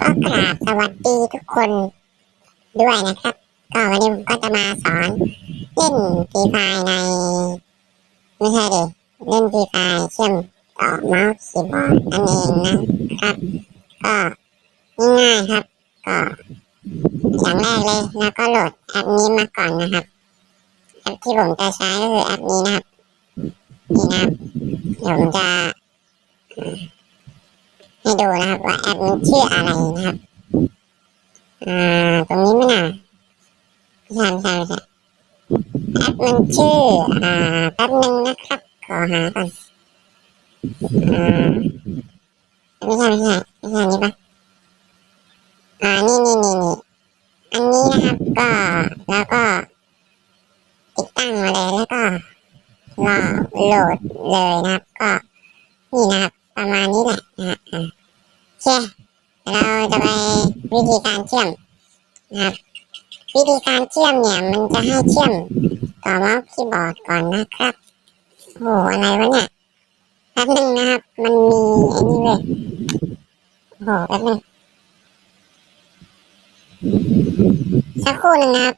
ก็กราบสวัสดีทุกคนด้วยนะครับ ก็วันนี้ผมก็จะมาสอนเล่นฟรีไฟใน ไม่ใช่ดิเล่นฟรีไฟเชื่อมต่อเมาส์คีย์บอร์ดนั่นเองนะครับ ก็ง่ายๆครับ ก็อย่างแรกเลยแล้วก็โหลดแอปนี้มาก่อนนะครับแอปที่ผมจะใช้ก็คือแอปนี้นะครับนี่นะครับเดี๋ยวผมจะ ให้ดูนะครับว่าแอปนี้ชื่ออะไรนะครับ อ่า ตรงนี้ไม่น่าไม่ใช่ไม่ใช่ไม่ใช่แอปมันชื่อ อ่า แป๊บนึงนะครับ ขอหาก่อน อ่า ไม่ใช่ไม่ใช่ไม่ใช่นี้ปะอ่า นี่นี่นี่นี่อันนี้นะครับ ก็ แล้วก็ ติดตั้งมาเลยแล้วก็รอโหลดเลยนะครับ ก็ นี่นะครับ ประมาณนี้แหละนะฮะอ่า โอเคเราจะไปวิธีการเชื่อมนะครับ วิธีการเชื่อมเนี่ย มันจะให้ เชื่อมต่อเมาส์คีย์บอร์ดก่อนนะครับโอ้โหอะไรวะเนี่ยแป๊บนึงนะครับ มันมีไอ้นี่เลยโอ้โหแป๊บนึงสักครู่นึงนะครับ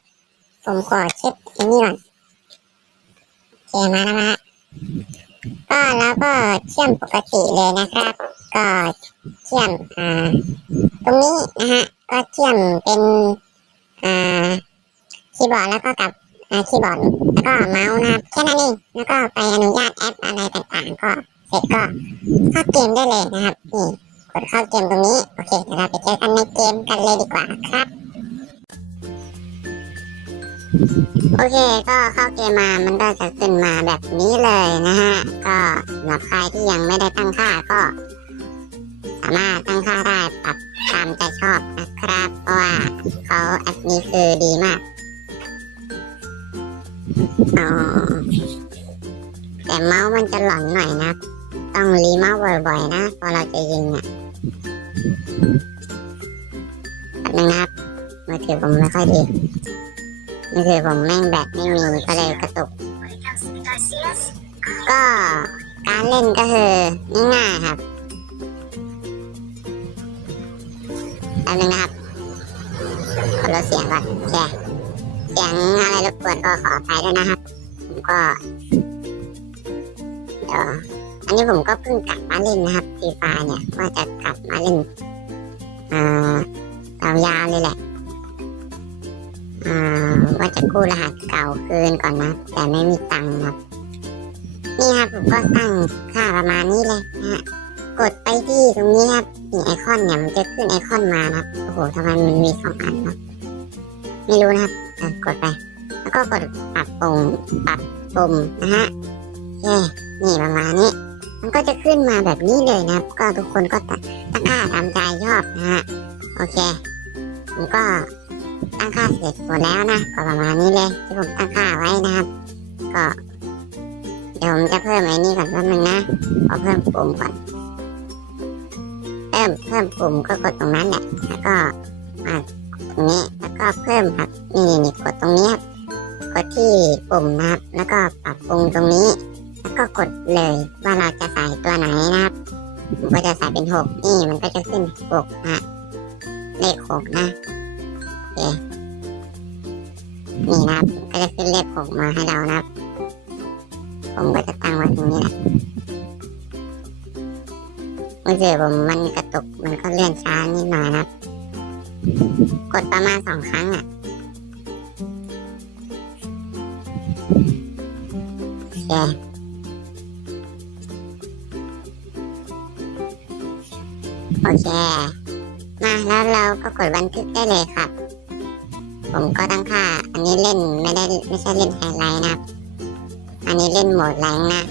ผมขอเช็ดไอ้นี่ก่อนโอเคมาแล้วนะฮะก็แล้วก็เชื่อมปกติเลยนะครับ ก็เชื่อมอ่าตรงนี้นะฮะก็เชื่อมเป็นอ่า คีย์บอร์ดแล้วก็กับคีย์บอร์ดแล้วก็เมาส์นะครับแค่นั้นเองแล้วก็ไปอนุญาตแอปอะไรต่างๆก็เสร็จก็เข้าเกมได้เลยนะครับนี่กดเข้าเกมตรงนี้โอเคเดี๋ยวเราไปเจอกันในเกมกันเลยดีกว่าครับโอเคก็เข้าเกมมามันก็จะขึ้นมาแบบนี้เลยนะฮะก็สำหรับใครที่ยังไม่ได้ตั้งค่าก็ สามารถตั้งค่าได้ปรับตามใจชอบนะครับ เพราะว่าเขาแอปนี้คือดีมาก อ๋อแต่เมาส์มันจะหลอนหน่อยนะ ต้องรีเมาส์บ่อยๆนะพอเราจะยิงอะแป๊บนึงนะครับมือถือผมไม่ค่อยดีมือถือผมแม่งแบตไม่มีก็เลยกระตุก ก็การเล่นก็คือง่ายๆครับแป๊บนึงนะครับขอลดเสียงก่อนโอเค เสียงอะไรรบกวนก็ขออภัยด้วยนะครับ ผมก็เดี๋ยวอันนี้ผมก็เพิ่งกลับมาเล่นนะครับฟรีไฟเนี่ยว่าจะกลับมาเล่นอ่ายาวๆเลยแหละอ่าว่าจะกู้รหัสเก่าคืนก่อนนะ แต่ไม่มีตังค์ครับ นี่ครับผมก็ตั้งค่าประมาณนี้เลยนะฮะกดไปที่ตรงนี้ครับนี่ไอคอนเนี่ยมันจะขึ้นไอคอนมานะครับโอ้โหทำไมมันมีสองอันเนาะไม่รู้นะครับอะ กดไป แล้วก็กดปรับปุ่มปรับปุ่มนะฮะโอเคนี่ประมาณนี้ มันก็จะขึ้นมาแบบนี้เลยนะก็ทุกคนก็ตั้งค่าตามใจชอบนะฮะโอเคผมก็ตั้งค่าเสร็จหมดแล้วนะก็ประมาณนี้เลยที่ผมตั้งค่าไว้นะครับ ก็เดี๋ยวผมจะเพิ่มไอ้นี่ก่อนแป๊บนึงนะขอเพิ่มปุ่มก่อนเพิ่มเพิ่มปุ่มก็กดตรงนั้นแหละแล้วก็มา ก็เพิ่มครับ นี่นี่กดตรงนี้ครับกดที่ปุ่มนะครับ แล้วก็ปรับปรุงตรงนี้ แล้วก็กดเลยว่าเราจะใส่ตัวไหนนะครับผมก็จะใส่เป็นหกนี่มันก็จะขึ้นหกนะเลขหกนะโอเคนี่นะครับก็จะขึ้นเลขหกมาให้เรานะครับ ผมก็จะตั้งไว้ตรงนี้แหละมือถือผมมันกระตุกมันก็เลื่อนช้านิดหน่อยนะครับ กดประมาณสองครั้งอะโอเคโอเค มาแล้วเราก็กดบันทึกได้เลยครับ ผมก็ตั้งค่า อันนี้เล่นไม่ได้ไม่ใช่เล่นไฮไลท์นะ อันนี้เล่นโหมดแรงนะ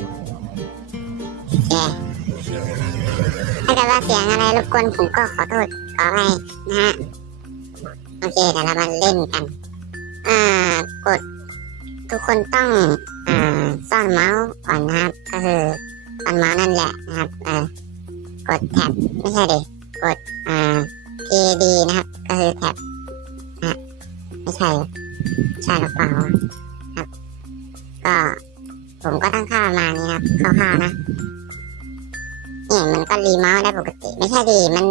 โอเคถ้าเกิดว่าเสียงอะไรรบกวนผมก็ขอโทษขอให้นะฮะ โอเคเดี๋ยวเรามาเล่นกัน อ่ากดทุกคนต้องอ่าซ่อนเมาส์ก่อนนะครับ ก็คือซ่อนเมาส์นั่นแหละนะครับเออกดแท็บไม่ใช่ดิกดอ่า PD นะครับ ก็คือแท็บนะฮะไม่ใช่ใช่หรือเปล่าครับ ก็ผมก็ตั้งค่าประมาณนี้ครับคร่าวๆนะเนี่ยมันก็รีเมาส์ได้ปกติ ไม่ใช่ดีมัน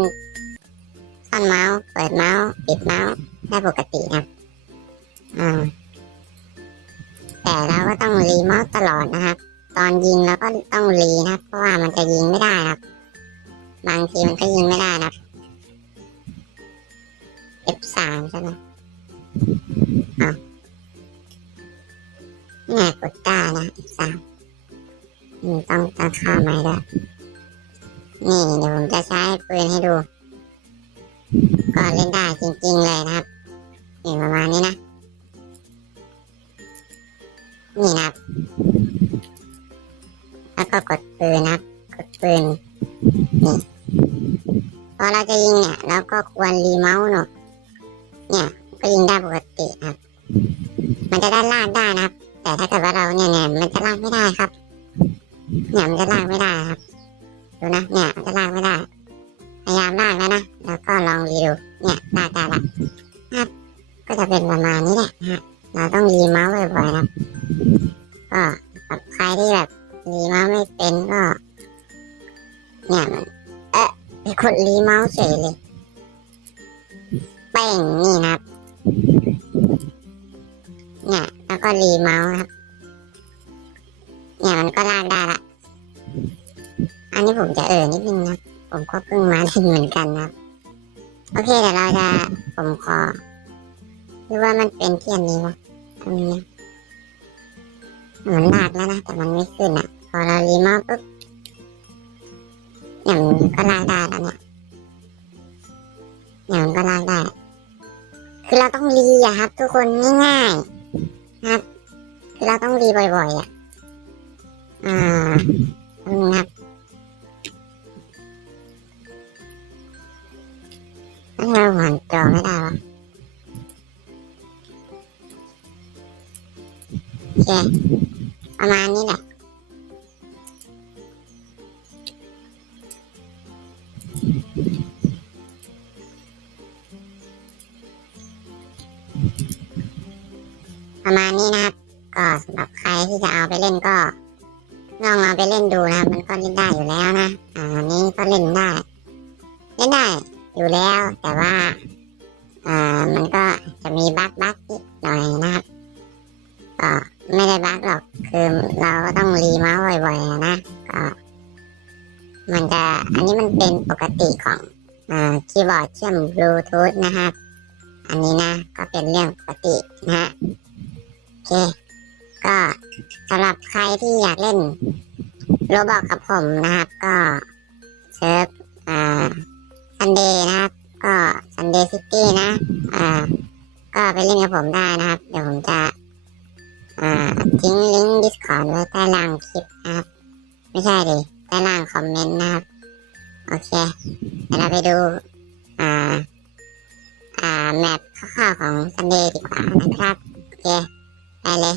อนเมาส์ เปิดเมาส์ ปิดเมาส์ ได้ปกตินะครับอ่าแต่เราก็ต้องรีเมาส์ตลอดนะครับ ตอนยิงเราก็ต้องรีนะครับ เพราะว่ามันจะยิงไม่ได้นะครับ บางทีมันก็ยิงไม่ได้นะครับ F3 ใช่ไหมอ้าวเนี่ยกดได้นะ F3 อืมต้องตั้งค่าใหม่ด้วยนี่เดี๋ยวผมจะใช้ปืนให้ดู ก็เล่นได้จริงๆเลยนะครับนี่ประมาณนี้นะ นี่นะครับ แล้วก็กดปืนนะครับ กดปืน นี่ พอเราจะยิงเนี่ยเราก็ควรรีเมาส์เนอะเนี่ย ก็ยิงได้ปกติครับ มันจะได้ลากได้นะครับ แต่ถ้าเกิดว่าเราเนี่ยเนี่ยมันจะลากไม่ได้ครับเนี่ยมันจะลากไม่ได้ครับ ก็กับใครที่แบบรีเมาส์ไม่เป็นก็ เนี่ยมัน เอ๊ะไปกดรีเมาส์เฉยเลยเป้งนี่นะครับเนี่ยแล้วก็รีเมาส์ครับเนี่ยมันก็ลากได้ละอันนี้ผมจะเออนิดนึงนะผมก็เพิ่งมาเล่นเหมือนกันนะโอเคเดี๋ยวเราจะผมขอหรือว่ามันเป็นเทียนนี้วะตรงนี้ มันลากแล้วนะ แต่มันไม่ขึ้นอะ พอเรารีมาส์ปุ๊บเนี่ยมันก็ลากได้แล้วเนี่ยเนี่ยมันก็ลากได้ คือเราต้องรีอะครับ ทุกคนง่ายๆนะครับ คือเราต้องรีบ่อยๆอะอ่า เคประมาณนี้แหละประมาณนี้นะครับ ก็สำหรับใครที่จะเอาไปเล่นก็ลองเอาไปเล่นดูนะมันก็เล่นได้อยู่แล้วนะ อ่านนี้ก็เล่นได้ เล่นได้อยู่แล้ว แต่ว่า อ่า มันก็จะมีบั๊กบั๊กนิดหน่อยนะครับ ก็ ไม่ได้บั๊กหรอก คือเราก็ต้องรีเมาส์บ่อยๆนะ ก็ มันจะ อันนี้มันเป็นปกติของคีย์บอร์ดเชื่อมบลูทูธนะครับอันนี้นะ ก็เป็นเรื่องปกตินะฮะ โอเค ก็สำหรับใครที่อยากเล่นโรบอกกับผมนะครับ ก็เซิร์ฟอ่าซันเดย์นะครับ ก็ซันเดย์ซิตี้นะ อ่า ก็ไปเล่นกับผมได้นะครับ เดี๋ยวผมจะ ทิ้งลิงก์ Discord ไว้ใต้ล่างคลิปนะครับ ไม่ใช่ดิใต้ล่างคอมเมนต์นะครับ โอเคเดี๋ยวเราไปดู อ่า อ่า แมปข้าวของซันเดย์ดีกว่านะครับ โอเค ไปเลย